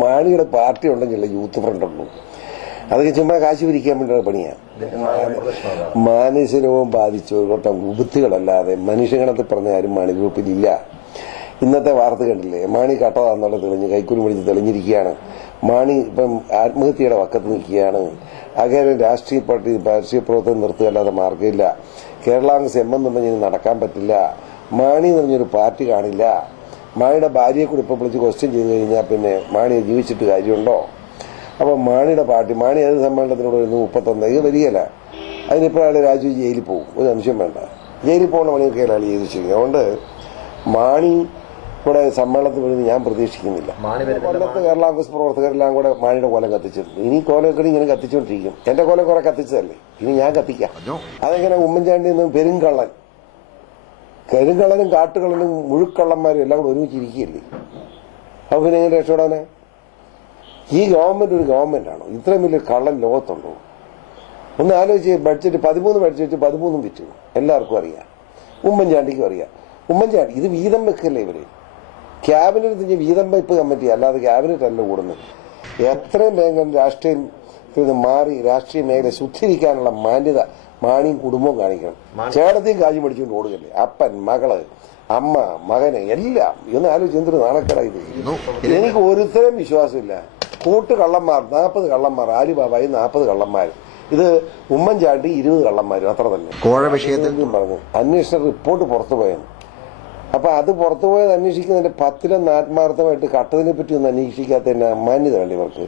മാണിയുടെ പാർട്ടി ഉണ്ടെങ്കിലേ youth front ഉള്ളൂ. അതൊക്കെ ചുമ്മാ കാശ് പിരിക്കാൻ വേണ്ടിയുള്ള പണിയാണ്. മാനസികവും ബാധിച്ചു കൂട്ടം ബുദ്ധികളല്ലാതെ മനുഷ്യഗണത്തിൽ പറഞ്ഞ ആരും മാണി ഗ്രൂപ്പിലില്ല. ഇന്നത്തെ വാർത്ത കണ്ടില്ലേ? മാണി കട്ടതാന്നുള്ള തെളിഞ്ഞ് കൈക്കൂലി പിടിച്ച് തെളിഞ്ഞിരിക്കുകയാണ്. മാണി ഇപ്പം ആത്മഹത്യയുടെ വക്കത്ത് നിൽക്കുകയാണ്. അങ്ങനെ രാഷ്ട്രീയ പ്രവർത്തനം നിർത്തുകയല്ലാതെ മാർഗമില്ല. കേരള കോൺഗ്രസ് എന്നുണ്ടെങ്കിൽ നടക്കാൻ പറ്റില്ല. മാണി എന്ന് പറഞ്ഞൊരു പാർട്ടി കാണില്ല. മാണിയുടെ ഭാര്യയെ കൂടി ഇപ്പം വിളിച്ച് ക്വസ്റ്റ്യൻ ചെയ്ത് കഴിഞ്ഞാൽ പിന്നെ മാണി ജീവിച്ചിട്ട് കാര്യമുണ്ടോ? അപ്പോൾ മാണിയുടെ പാർട്ടി, മാണി ഏത് സമ്മേളനത്തിനോട് വരുന്നു 31 ഇത് വരികയല്ല. അതിനിപ്പോൾ അയാൾ രാജീവ് ജയിലിൽ പോകും, ഒരു സംശയം വേണ്ട. ജയിലിൽ പോകുന്ന പണിയൊക്കെ അയാൾ ചെയ്ത് വെച്ചിരിക്കും. അതുകൊണ്ട് മാണി ഇവിടെ സമ്മേളനത്തിൽ വരുന്നത് ഞാൻ പ്രതീക്ഷിക്കുന്നില്ല. കൊല്ലത്ത് കേരള കോൺഗ്രസ് പ്രവർത്തകരെല്ലാം കൂടെ മാണിയുടെ കോലം കത്തിച്ചിട്ടുണ്ട്. ഇനി കോലമൊക്കെ ഇങ്ങനെ കത്തിച്ചുകൊണ്ടിരിക്കും. എന്റെ കോലം കുറെ കത്തിച്ചതല്ലേ, ഇനി ഞാൻ കത്തിക്കാം. അതെങ്ങനെ ഉമ്മൻചാണ്ടി നിന്ന് കരിങ്കള്ളനും കാട്ടുകള്ളനും മുഴുക്കള്ളന്മാരും എല്ലാം കൂടെ ഒരുമിച്ചിരിക്കുകയല്ലേ? അപ്പൊ പിന്നെ എങ്ങനെ രക്ഷപ്പെടാനെ? ഈ ഗവൺമെന്റ് ഒരു ഗവൺമെന്റാണോ? ഇത്രയും വലിയ കള്ളൻ ലോകത്തുണ്ടോ? ഒന്ന് ആലോചിച്ച്. ബഡ്ജറ്റ് 13 ബഡ്ജറ്റ് 13 വിറ്റു, എല്ലാവർക്കും അറിയാം. ഉമ്മൻചാണ്ടിക്കും അറിയാം. ഉമ്മൻചാണ്ടി ഇത് വീതം വെക്കല്ലേ ഇവര്? ക്യാബിനറ്റ് വീതം വെപ്പ് കമ്മിറ്റി അല്ലാതെ ക്യാബിനറ്റ് അല്ല കൂടുന്നത്. എത്രയും വേഗം രാഷ്ട്രീയം മാറി രാഷ്ട്രീയ മേഖല ശുദ്ധീകരിക്കാനുള്ള മാന്യത മാണിയും കുടുംബവും കാണിക്കണം. ചേട്ടത്തെയും കാശി പഠിച്ചുകൊണ്ട് ഓടുകയല്ലേ? അപ്പൻ, മകള്, അമ്മ, മകന് എല്ലാം. ഇതൊന്ന് ആലോചിച്ച് എന്തൊരു നാണക്കേടായി ഇത്. എനിക്ക് ഒരുത്തരം വിശ്വാസമില്ല. കൂട്ടുകള്ളന്മാർ 40 കള്ളന്മാർ, ആലിബാബായി 40 കള്ളന്മാർ, ഇത് ഉമ്മൻചാണ്ടി 20 കള്ളന്മാരും, അത്ര തന്നെ. കോഴ വിഷയത്തിൽ പറഞ്ഞു അന്വേഷണ റിപ്പോർട്ട് പുറത്തുപോയെന്ന്. അപ്പൊ അത് പുറത്തുപോയത് അന്വേഷിക്കുന്നതിന്റെ 10 ആത്മാർത്ഥമായിട്ട് കട്ടതിനെ പറ്റി ഒന്നും അന്വേഷിക്കാത്തതിന്റെ മാന്യത വേണ്ടി ഇവർക്ക്.